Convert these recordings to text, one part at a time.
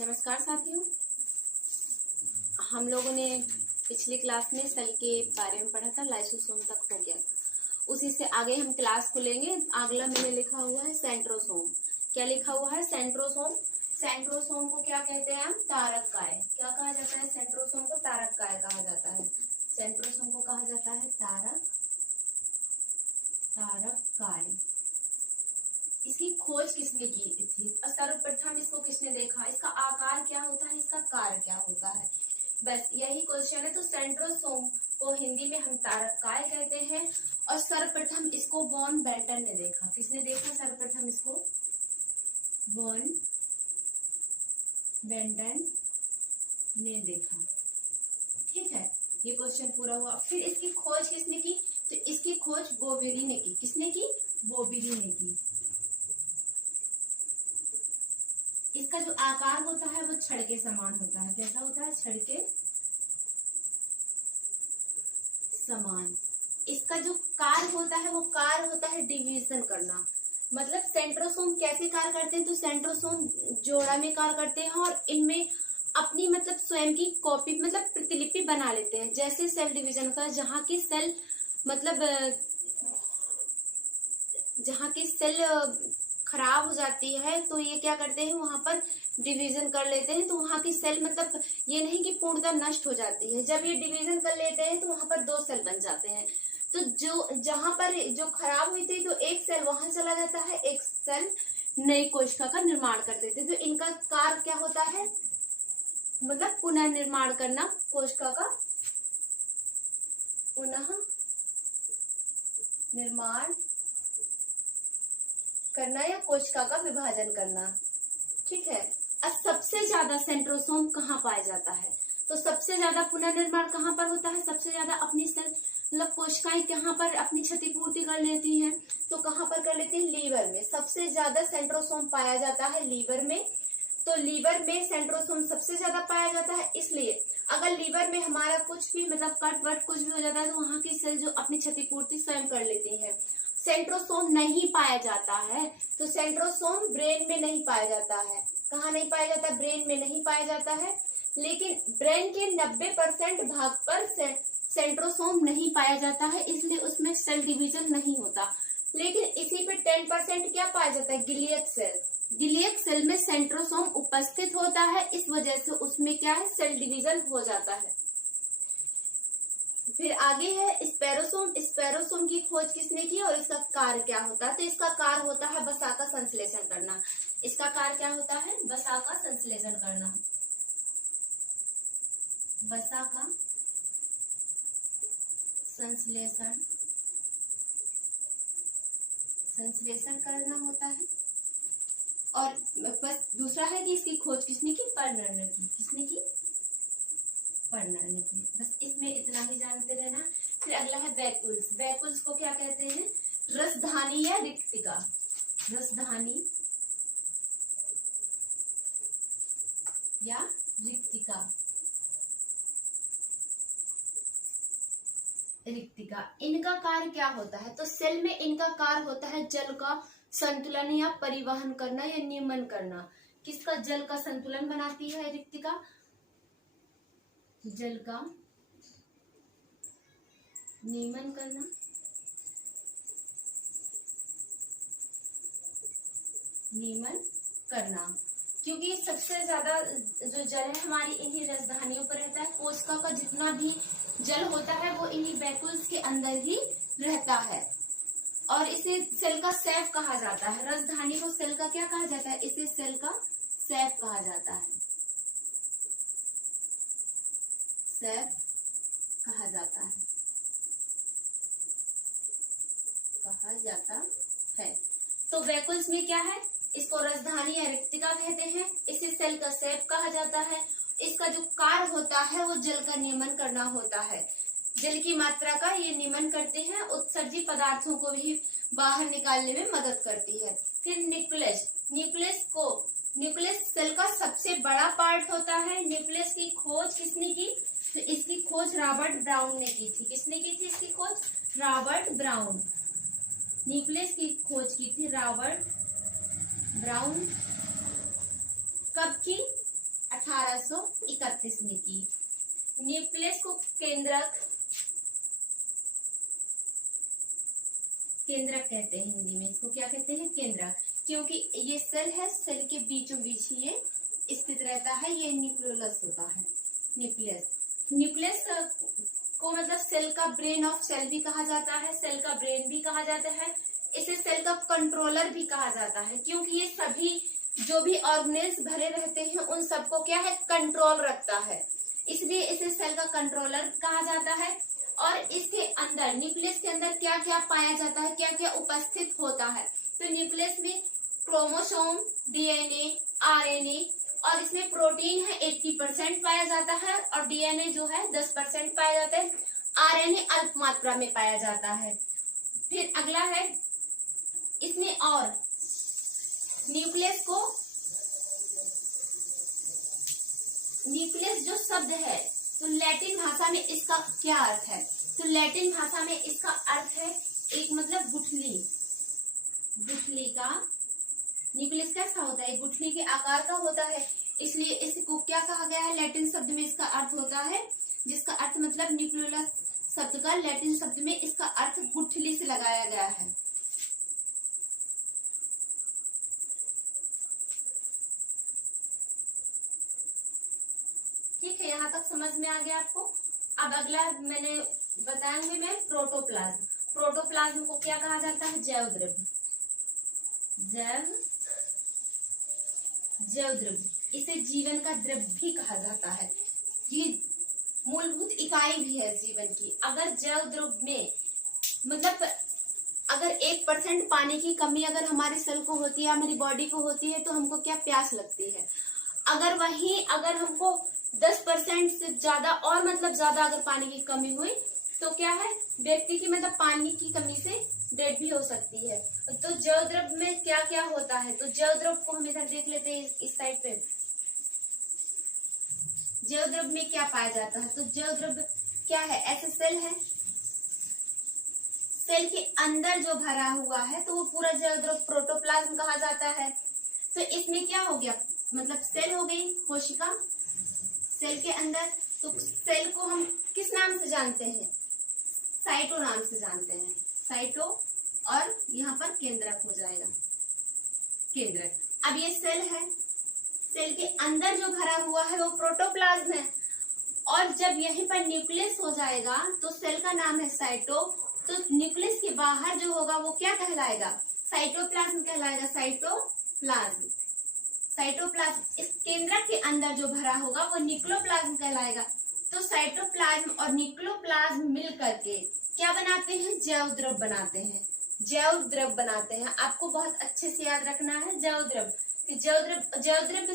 नमस्कार साथियों, हम लोगों ने पिछली क्लास में सेल के बारे में पढ़ा था। लाइसोसोम तक हो गया था। उसी से आगे हम क्लास को लेंगे। अगला मैंने लिखा हुआ है सेंट्रोसोम। क्या लिखा हुआ है? सेंट्रोसोम। सेंट्रोसोम को क्या कहते हैं हम? तारक काय। क्या कहा जाता है? सेंट्रोसोम को तारक काय कहा जाता है। सेंट्रोसोम को कहा जाता है तारक काय। इसकी खोज किसने की थी? सर्वप्रथम इसको किसने देखा? इसका आकार क्या होता है? इसका कार्य क्या होता है? बस यही क्वेश्चन है। तो सेंट्रोसोम को हिंदी में हम तारक काय कहते हैं। और सर्वप्रथम इसको वॉन बेंटन ने देखा। किसने देखा सर्वप्रथम इसको? वॉन बेंटन ने देखा। ठीक है, ये क्वेश्चन पूरा हुआ। फिर इसकी खोज किसने की? तो इसकी खोज बोवेरी ने की। किसने की? बोवेरी ने की। इसका जो आकार होता है वो छड़ के समान होता है। कैसा होता है? छड़ के समान। इसका जो कार्य होता है वो कार्य होता है डिवीजन करना। मतलब सेंट्रोसोम कैसे कार्य करते हैं? तो सेंट्रोसोम जोड़ा में कार्य करते हैं और इनमें अपनी मतलब स्वयं की कॉपी मतलब प्रतिलिपि बना लेते हैं। जैसे सेल डिवीजन होता है, जहाँ की सेल मतलब जहाँ की सेल खराब हो जाती है तो ये क्या करते हैं, वहां पर डिवीजन कर लेते हैं। तो वहां की सेल मतलब ये नहीं कि पूर्णतः नष्ट हो जाती है। जब ये डिवीजन कर लेते हैं तो वहां पर 2 सेल बन जाते हैं। तो जो जहां पर जो खराब हुई थी तो एक सेल वहां चला जाता है, एक सेल नई कोशिका का निर्माण कर देते हैं। तो इनका कार्य क्या होता है? मतलब पुनर्निर्माण करना, कोशिका का पुनः निर्माण करना या कोशिका का विभाजन करना। ठीक है। अब सबसे ज्यादा सेंट्रोसोम कहाँ पाया जाता है? तो सबसे ज्यादा पुनर्निर्माण कहाँ पर होता है? सबसे ज्यादा अपनी सेल मतलब कोशिकाएं कहाँ पर अपनी क्षतिपूर्ति कर लेती हैं? तो कहाँ पर कर लेती है? लीवर में। सबसे ज्यादा सेंट्रोसोम पाया जाता है लीवर में। तो लीवर में सेंट्रोसोम सबसे ज्यादा पाया जाता है। इसलिए अगर लीवर में हमारा कुछ भी मतलब कट वट कुछ भी हो जाता है तो वहां की सेल जो अपनी क्षतिपूर्ति स्वयं कर लेती है। सेंट्रोसोम नहीं पाया जाता है तो सेंट्रोसोम ब्रेन में नहीं पाया जाता है। कहाँ नहीं पाया जाता? ब्रेन में नहीं पाया जाता है। लेकिन ब्रेन के 90% भाग पर सेंट्रोसोम नहीं पाया जाता है, इसलिए उसमें सेल डिवीजन नहीं होता। लेकिन इसी पे 10% क्या पाया जाता है? गिलियक सेल। गिलियक सेल में सेंट्रोसोम उपस्थित होता है, इस वजह से उसमें क्या है? सेल डिवीजन हो जाता है। फिर आगे है स्पेरोसोम। स्पेरोसोम की खोज किसने की और इसका कार्य क्या होता है? तो इसका कार्य होता है वसा का संश्लेषण करना। इसका कार्य क्या होता है? वसा का संश्लेषण करना। वसा का संश्लेषण करना होता है। और बस दूसरा है कि इसकी खोज किसने की? पर्नर ने की। किसने की? पर्नर ने की। बस इसमें इतना ही जानते रहना। फिर अगला है वैक्यूल्स। वैक्यूल्स को क्या कहते हैं? रसधानी या रिक्तिका। रसधानी या रिक्तिका। रिक्तिका इनका कार्य क्या होता है? तो सेल में इनका कार्य होता है जल का संतुलन या परिवहन करना या नियमन करना। किसका? जल का संतुलन बनाती है रिक्तिका। जल का नियमन करना, क्योंकि सबसे ज्यादा जो जल है हमारी इन्हीं रसधानियों पर रहता है। कोशिका का जितना भी जल होता है वो इन्हीं वैक्यूल्स के अंदर ही रहता है। और इसे सेल का सैफ कहा जाता है। रसधानी को सेल का क्या कहा जाता है? इसे सेल का सैफ कहा जाता है। सैफ कहा जाता है। तो वैक्यूल्स में क्या है? इसको रसधानी या रिक्तिका कहते हैं। इसे सेल का सैफ कहा जाता है। इसका जो कार्य होता है वो जल का नियमन करना होता है। जल की मात्रा का ये नियमन करते हैं। उत्सर्जी पदार्थों को भी बाहर निकालने में मदद करती है। फिर न्यूक्लियस। न्यूक्लियस सेल का सबसे बड़ा पार्ट होता है। न्यूक्लियस की खोज किसने की? तो इसकी खोज रॉबर्ट ब्राउन ने की थी। किसने की थी इसकी खोज? Robert brown. न्यूक्लियस की खोज की थी रॉबर्ट ब्राउन। कब की? 1831 में की। न्यूक्लियस को केंद्रक कहते हैं हिंदी में, इसको क्या कहते हैं? केंद्रक, क्योंकि ये सेल है, सेल के बीचों बीच ये स्थित रहता है, ये न्यूक्लियस होता है। न्यूक्लियस को मतलब सेल का ब्रेन ऑफ सेल भी कहा जाता है, सेल का ब्रेन भी कहा जाता है, इसे सेल का कंट्रोलर भी कहा जाता है, क्योंकि ये सभी जो भी ऑर्गेनेल्स भरे रहते हैं उन सबको क्या है? कंट्रोल रखता है, इसलिए इसे सेल का कंट्रोलर कहा जाता है। और इसके अंदर, न्यूक्लियस के अंदर क्या क्या पाया जाता है, क्या क्या उपस्थित होता है? तो न्यूक्लियस में क्रोमोसोम, डीएनए, आरएनए और इसमें प्रोटीन है 80% पाया जाता है और डीएनए जो है 10% पाया जाता है, आरएनए अल्प मात्रा में पाया जाता है। फिर अगला है इसमें, और न्यूक्लियस जो शब्द है तो लैटिन भाषा में इसका क्या अर्थ है? तो लैटिन भाषा में इसका अर्थ है एक मतलब गुठली का न्यूक्लियस कैसा होता है? गुठली के आकार का होता है, इसलिए इसको क्या कहा गया है? लैटिन शब्द में इसका अर्थ होता है, जिसका अर्थ मतलब न्यूक्लियस शब्द का लैटिन शब्द में इसका अर्थ गुठली से लगाया गया है। ठीक है, यहाँ तक समझ में आ गया आपको। अब अगला मैंने बताऊंगी मैं प्रोटोप्लाज्म। प्रोटोप्लाज्म को क्या कहा जाता है? जैव द्रव्य। इसे जीवन का द्रव्य भी कहा जाता है, ये मूलभूत इकाई भी है जीवन की। अगर जैव द्रव्य में मतलब अगर 1% पानी की कमी अगर हमारे सेल को होती है, हमारी बॉडी को होती है, तो हमको क्या प्यास लगती है। अगर हमको 10% से ज्यादा और मतलब ज्यादा अगर पानी की कमी हुई तो क्या है? व्यक्ति की मतलब पानी की कमी से डेथ भी हो सकती है। तो जैव द्रव्य में क्या क्या होता है? तो जैव द्रव्य को हम इधर देख लेते हैं, इस साइड पे जैव द्रव्य में क्या पाया जाता है? तो जैव द्रव्य क्या है? ऐसे सेल है, सेल के अंदर जो भरा हुआ है तो वो पूरा जैव द्रव्य प्रोटोप्लाज्म कहा जाता है। तो इसमें क्या हो गया? मतलब सेल हो गई, कोशिका सेल के अंदर। तो सेल को हम किस नाम से जानते हैं? साइटो नाम से जानते हैं, साइटो, और यहाँ पर केंद्रक हो जाएगा, केंद्रक। अब ये सेल है, सेल के अंदर जो भरा हुआ है वो प्रोटोप्लाज्म है, और जब यहीं पर न्यूक्लियस हो जाएगा तो सेल का नाम है साइटो। तो न्यूक्लियस के बाहर जो होगा वो क्या कहलाएगा? साइटोप्लाज्म कहलाएगा, साइटोप्लाज्म। इस केंद्रक के अंदर जो भरा होगा वो न्यूक्लियोप्लाज्म कहलाएगा। तो साइटोप्लाज्म और न्यूक्लियोप्लाज्म मिल करके क्या बनाते हैं? जैव द्रव्य बनाते हैं, जैव द्रव्य बनाते हैं। आपको बहुत अच्छे से याद रखना है जैव द्रव्य। जैव द्रव्य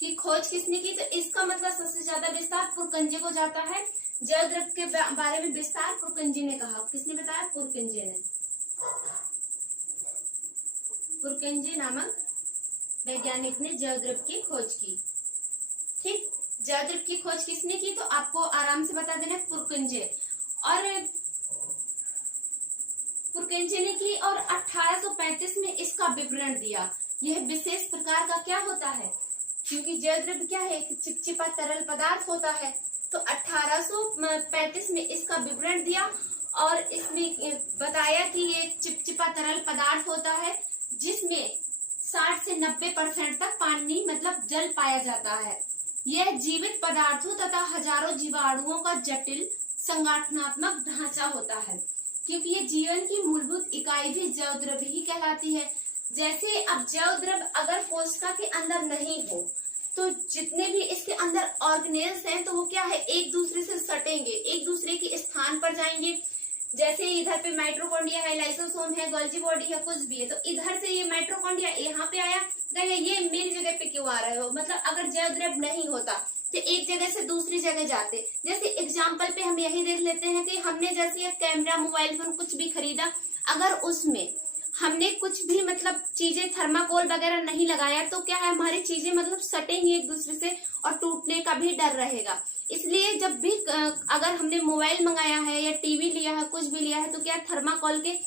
की खोज किसने की? तो इसका मतलब सबसे ज्यादा विस्तार पुरकंजे को जाता है। जैव द्रव्य के बारे में विस्तार पुरकंजे ने कहा। किसने बताया? पुरकंजे ने। पुरकंजे नामक वैज्ञानिक ने जैव द्रव्य की खोज की। ठीक, जैव द्रव्य की खोज किसने की? तो आपको आराम से बता देना, पुरकंजे। और पुरकंजे ने की और 1835 में इसका विवरण दिया। यह विशेष प्रकार का क्या होता है? क्योंकि जैव द्रव्य क्या है? एक चिपचिपा तरल पदार्थ होता है। तो 1835 में इसका विवरण दिया और इसमें बताया कि ये चिपचिपा तरल पदार्थ होता है जिसमें 60 से 90% तक पानी मतलब जल पाया जाता है। यह जीवित पदार्थों तथा हजारों जीवाणुओं का जटिल संगठनात्मक ढांचा होता है, क्योंकि ये जीवन की मूलभूत इकाई भी जैव द्रव्य ही कहलाती है। जैसे अब जैव द्रव्य अगर कोशिका के अंदर नहीं हो तो जितने भी इसके अंदर ऑर्गेनेल्स हैं तो वो क्या है? एक दूसरे से सटेंगे, एक दूसरे के स्थान पर जाएंगे। जैसे इधर पे माइटोकॉन्ड्रिया है, लाइसोसोम है, गोल्जी बॉडी है, कुछ भी है, तो इधर से ये माइटोकॉन्ड्रिया यहाँ पे आया, ये मेरी जगह पे क्यों आ रहे हो? मतलब अगर जैव द्रव्य नहीं होता तो एक जगह से दूसरी जगह जाते। जैसे एग्जाम्पल पे हम यही देख लेते हैं कि हमने जैसे एक कैमरा, मोबाइल फोन कुछ भी खरीदा, अगर उसमें हमने कुछ भी मतलब चीजें थर्माकोल वगैरह नहीं लगाया तो क्या है? हमारी चीजें मतलब सटेंगी एक दूसरे से और टूटने का भी डर रहेगा। इसलिए जब भी अगर हमने मोबाइल मंगाया है या टीवी लिया है, कुछ भी लिया है, तो क्या थर्माकोल के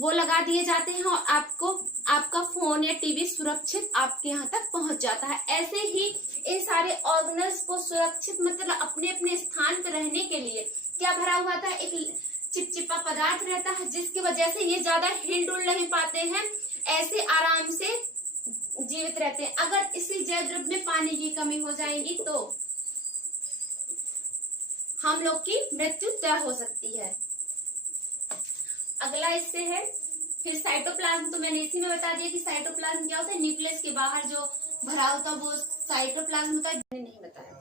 वो लगा दिए जाते हैं और आपको आपका फोन या टीवी सुरक्षित आपके यहाँ तक पहुंच जाता है। ऐसे ही इन सारे ऑर्गेनल्स को सुरक्षित मतलब अपने अपने स्थान पर रहने के लिए क्या भरा हुआ था, एक चिपचिपा पदार्थ रहता है जिसकी वजह से ये ज्यादा हिल डुल नहीं पाते हैं, ऐसे आराम से जीवित रहते हैं। अगर इसी जैव द्रव्य में पानी की कमी हो जाएगी तो हम लोग की मृत्यु तय हो सकती है। अगला इससे है फिर साइटोप्लाज्म। तो मैंने इसी में बता दिया कि साइटोप्लाज्म क्या होता है, न्यूक्लियस के बाहर जो भरा होता है वो साइटोप्लाज्म होता है। मैंने नहीं बताया।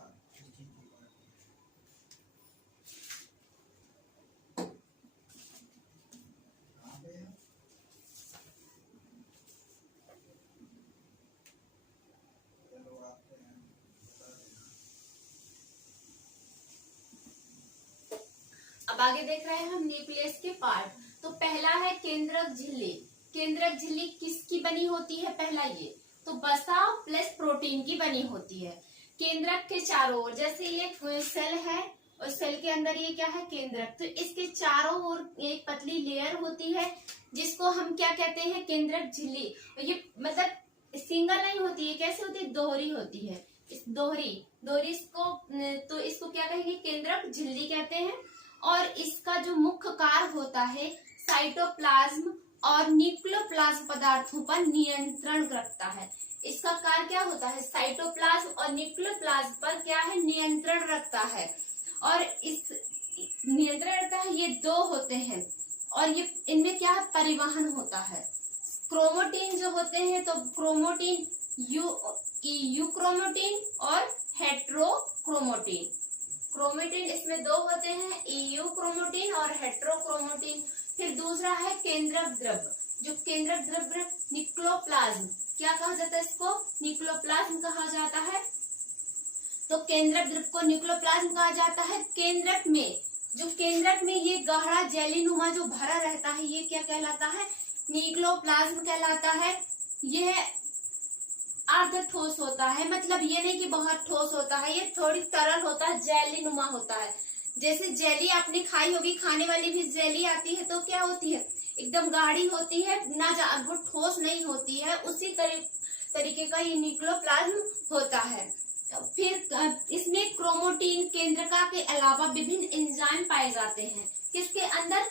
अब आगे देख रहे हैं हम न्यूक्लियस के पार्ट। तो पहला है केंद्रक झिल्ली। केंद्रक झिल्ली किसकी बनी होती है, पहला ये तो वसा प्लस प्रोटीन की बनी होती है। केंद्रक के चारों ओर, जैसे ये सेल है और सेल के अंदर ये क्या है, केंद्रक, तो इसके चारों ओर एक पतली लेयर होती है जिसको हम क्या कहते हैं, केंद्रक झिल्ली। ये मतलब सिंगल नहीं होती है, कैसे होती है, दोहरी होती है। इस दोहरी इसको तो इसको क्या कहेंगे, केंद्रक झिल्ली कहते हैं। और इसका जो मुख्य कार्य होता है साइटोप्लाज्म और न्यूक्लियोप्लाज्म पदार्थों पर नियंत्रण रखता है। इसका कार्य क्या होता है, साइटोप्लाज्म और न्यूक्लियोप्लाज्म पर क्या है, नियंत्रण रखता है। और इस नियंत्रण रखता है, ये दो होते हैं और ये इनमें क्या है, परिवहन होता है। क्रोमोटीन जो होते हैं, तो क्रोमोटीन यूक्रोमोटीन और हेट्रोक्रोमोटीन। क्रोमोटीन इसमें दो होते हैं, ईयू क्रोमोटीन और हेट्रोक्रोमोटीन। फिर दूसरा है केंद्रक द्रव्य। जो केंद्रक द्रव्य न्यूक्लियोप्लाज्म, क्या कहा जाता है इसको, न्यूक्लियोप्लाज्म कहा जाता है। तो केंद्रक द्रव्य को न्यूक्लियोप्लाज्म कहा जाता है। केंद्रक में ये गहरा जेलीनुमा जो भरा रहता है, ये क्या कहलाता है, न्यूक्लियोप्लाज्म कहलाता है। यह अर्ध ठोस होता है, मतलब ये नहीं कि बहुत ठोस होता है, ये थोड़ी तरल होता है, जेलीनुमा होता है। जैसे जेली आपने खाई होगी, खाने वाली भी जेली आती है तो क्या होती है, एकदम गाढ़ी होती है ना, वो ठोस नहीं होती है। उसी तरीके का ये न्यूक्लियोप्लाज्म होता है। फिर इसमें क्रोमोटीन केंद्रका के अलावा विभिन्न एंजाइम पाए जाते हैं। किसके अंदर,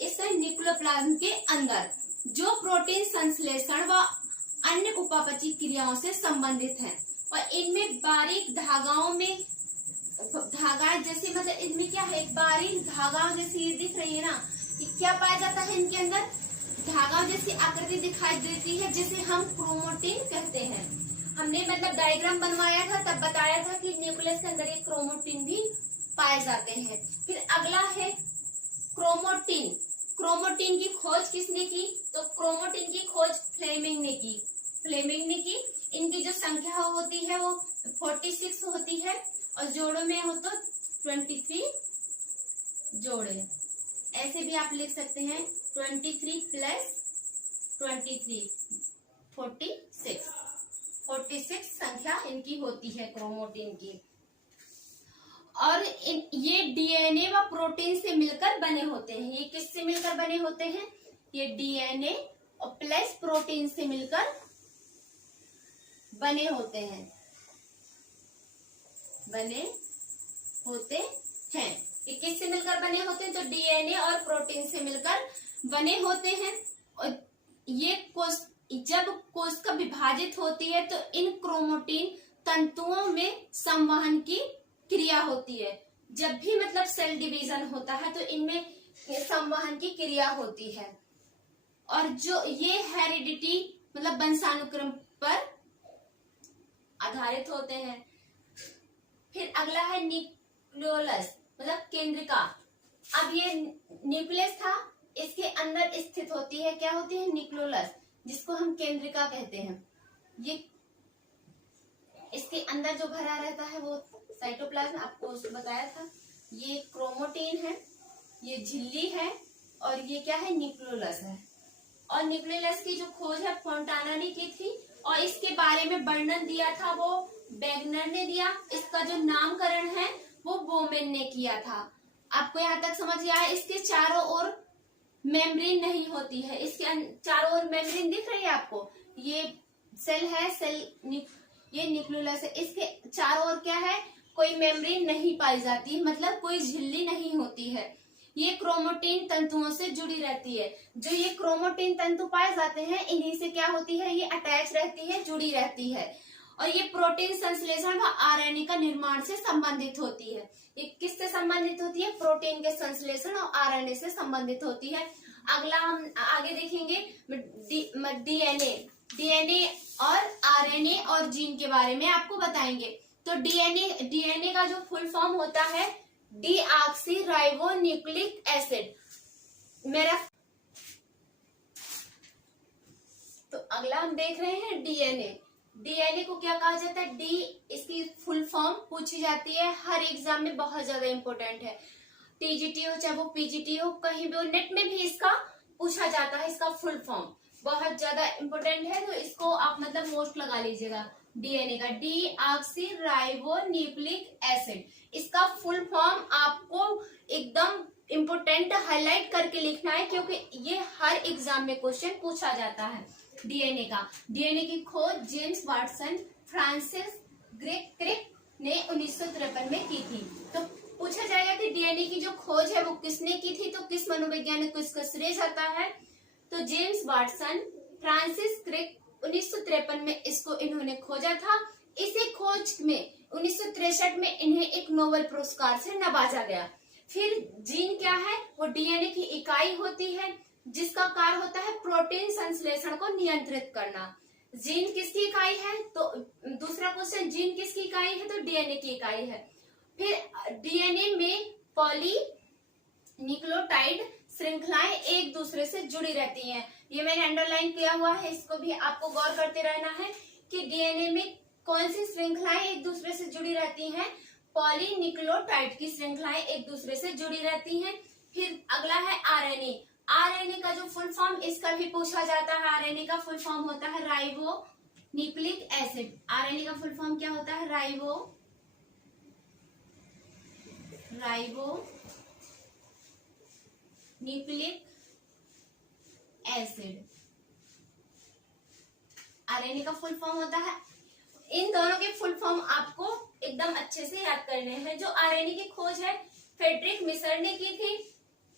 इस न्यूक्लियोप्लाज्म के अंदर, जो प्रोटीन संश्लेषण व अन्य उपापचय क्रियाओं से संबंधित हैं। और इनमें बारीक धागाओं में धागा जैसे, मतलब इनमें क्या है, बारीक धागा जैसी ये दिख रही है ना, ये क्या पाया जाता है, इनके अंदर धागा जैसी आकृति दिखाई देती है, जिसे हम क्रोमोटीन कहते हैं। हमने मतलब डायग्राम बनवाया था, तब बताया था कि न्यूक्लियस के अंदर ये क्रोमोटीन भी पाए जाते हैं। फिर अगला है क्रोमोटीन। क्रोमोटीन की खोज किसने की, तो क्रोमोटीन की खोज फ्लेमिंग ने की। इनकी जो संख्या होती है वो 46 होती है और जोड़ों में हो तो 23 जोड़े। ऐसे भी आप लिख सकते हैं 23 प्लस 23 46 संख्या इनकी होती है क्रोमोटीन की। और ये डीएनए व प्रोटीन से मिलकर बने होते हैं। ये किससे मिलकर बने होते हैं, ये डीएनए और प्लस प्रोटीन से मिलकर बने होते हैं। ये किससे मिलकर बने होते हैं, तो डीएनए और प्रोटीन से मिलकर बने होते हैं। और ये जब कोशिका विभाजित होती है तो इन क्रोमोटीन तंतुओं में संवहन की क्रिया होती है। जब भी मतलब सेल डिवीजन होता है तो इनमें संवहन की क्रिया होती है। और जो ये हेरिडिटी मतलब वंशानुक्रम पर आधारित होते हैं। फिर अगला है न्यूक्लियोलस मतलब केंद्रिका। अब ये न्यूक्लियस था, इसके अंदर स्थित होती है, क्या होती है, न्यूक्लियोलस, जिसको हम केंद्रिका कहते हैं। ये इसके अंदर जो भरा रहता है वो साइटोप्लाज्म, आपको बताया था। ये क्रोमोटीन है, ये झिल्ली है और ये क्या है, न्यूक्लियोलस है। और न्यूक्लियोलस की जो खोज है फोंटाना ने की थी और इसके बारे में वर्णन दिया था वो वेगनर ने दिया। इसका जो नामकरण है वो बोमेन ने किया था। आपको यहाँ तक समझ आया। इसके चारों ओर मेम्ब्रेन नहीं होती है। इसके चारों ओर मेम्ब्रेन दिख रही है आपको, ये सेल है, ये न्यूक्लियस है, इसके चारों ओर क्या है, कोई मेम्ब्रेन नहीं पाई जाती, मतलब कोई झिल्ली नहीं होती है। ये क्रोमोटिन तंतुओं से जुड़ी रहती है। जो ये क्रोमोटिन तंतु पाए जाते हैं, इन्हीं से क्या होती है, ये अटैच रहती है, जुड़ी रहती है। और ये प्रोटीन संश्लेषण व आरएनए का निर्माण से संबंधित होती है। ये किससे संबंधित होती है, प्रोटीन के संश्लेषण और आरएनए से संबंधित होती है। अगला हम आगे देखेंगे डीएनए और आरएनए और जीन के बारे में आपको बताएंगे। तो डीएनए का जो फुल फॉर्म होता है डीऑक्सीराइबोन्यूक्लिक एसिड। तो अगला हम देख रहे हैं डीएनए को क्या कहा जाता है, इसकी फुल फॉर्म पूछी जाती है, हर एग्जाम में बहुत ज्यादा इंपॉर्टेंट है। टीजीटी हो चाहे वो पीजीटी हो, कहीं भी हो, नेट में भी इसका पूछा जाता है। इसका फुल फॉर्म बहुत ज्यादा इंपॉर्टेंट है, तो इसको आप मतलब मोस्ट लगा लीजिएगा। डीएनए का डीऑक्सीराइबोन्यूक्लिक एसिड, इसका फुल फॉर्म आपको एकदम इम्पोर्टेंट हाईलाइट करके लिखना है, क्योंकि ये हर एग्जाम में क्वेश्चन पूछा जाता है। डीएनए की खोज जेम्स वाटसन फ्रांसिस क्रिक ने 1953 में की थी। तो पूछा जाएगा कि डीएनए की जो खोज है वो किसने की थी, तो किस मनोवैज्ञानिक को इसका श्रेय जाता है, तो जेम्स वाटसन फ्रांसिस क्रिक 1953 में इसको इन्होंने खोजा था। इसी खोज में 1963 में इन्हें एक नोबेल पुरस्कार से नवाजा गया। फिर जीन क्या है, वो डीएनए की इकाई होती है जिसका कार्य होता है प्रोटीन संश्लेषण को नियंत्रित करना। जीन किसकी इकाई है, तो दूसरा क्वेश्चन, जीन किसकी इकाई है, तो डीएनए की इकाई है। फिर डीएनए में पॉलीन्यूक्लियोटाइड श्रृंखलाएं एक दूसरे से जुड़ी रहती हैं। ये मैंने अंडरलाइन किया हुआ है, इसको भी आपको गौर करते रहना है कि डीएनए में कौन सी श्रृंखलाएं एक दूसरे से जुड़ी रहती हैं, पॉलीन्यूक्लियोटाइड की श्रृंखलाएं एक दूसरे से जुड़ी रहती हैं। फिर अगला है आरएनए का जो फुल फॉर्म, इसका भी पूछा जाता है। आरएनए का फुल फॉर्म होता है राइबोन्यूक्लिक एसिड। आरएनए का फुल फॉर्म क्या होता है, राइबोन्यूक्लिक एसिड। आरएनए का फुल फॉर्म होता है। इन दोनों के फुल फॉर्म आपको एकदम अच्छे से याद करने हैं। जो आरएनए की खोज है फ्रेडरिक मिशर ने की थी।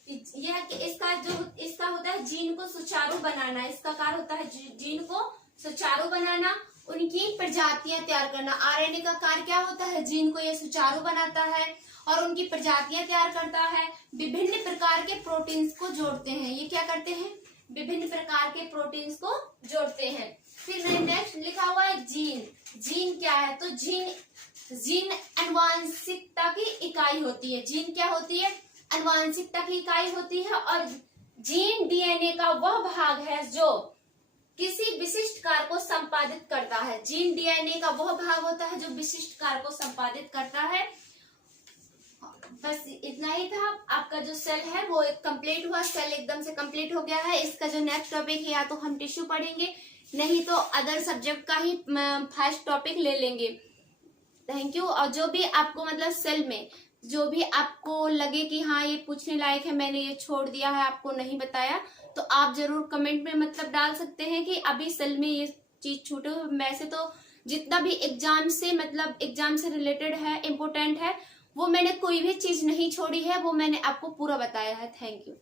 यह इसका होता है जीन को सुचारू बनाना, इसका कार्य होता है जीन को सुचारू बनाना, उनकी प्रजातियां तैयार करना। आरएनए का कार्य क्या होता है, जीन को यह सुचारू बनाता है और उनकी प्रजातियां तैयार करता है। विभिन्न प्रकार के प्रोटीन्स को जोड़ते हैं, ये क्या करते हैं, विभिन्न प्रकार के प्रोटीन्स को जोड़ते हैं। फिर नेक्स्ट लिखा हुआ है जीन क्या है, तो जीन आनुवांशिकता की इकाई होती है। जीन क्या होती है, आनुवांशिकता की इकाई होती है। और जीन डीएनए का वह भाग है जो किसी विशिष्ट कार्य को संपादित करता है। जीन डीएनए का वह भाग होता है जो विशिष्ट कार्य को संपादित करता है। बस इतना ही था। आपका जो सेल है वो एक कंप्लीट हुआ, सेल एकदम से कंप्लीट हो गया है। इसका जो नेक्स्ट टॉपिक है या तो हम टिश्यू पढ़ेंगे, नहीं तो अदर सब्जेक्ट का ही फर्स्ट टॉपिक ले लेंगे। Thank you. और जो भी आपको मतलब सेल में जो भी आपको लगे कि हाँ ये पूछने लायक है, मैंने ये छोड़ दिया है, आपको नहीं बताया, तो आप जरूर कमेंट में मतलब डाल सकते हैं कि अभी सेल में ये चीज छूटे। वैसे तो जितना भी एग्जाम से रिलेटेड है, इम्पोर्टेंट है, वो मैंने कोई भी चीज नहीं छोड़ी है, वो मैंने आपको पूरा बताया है। Thank you.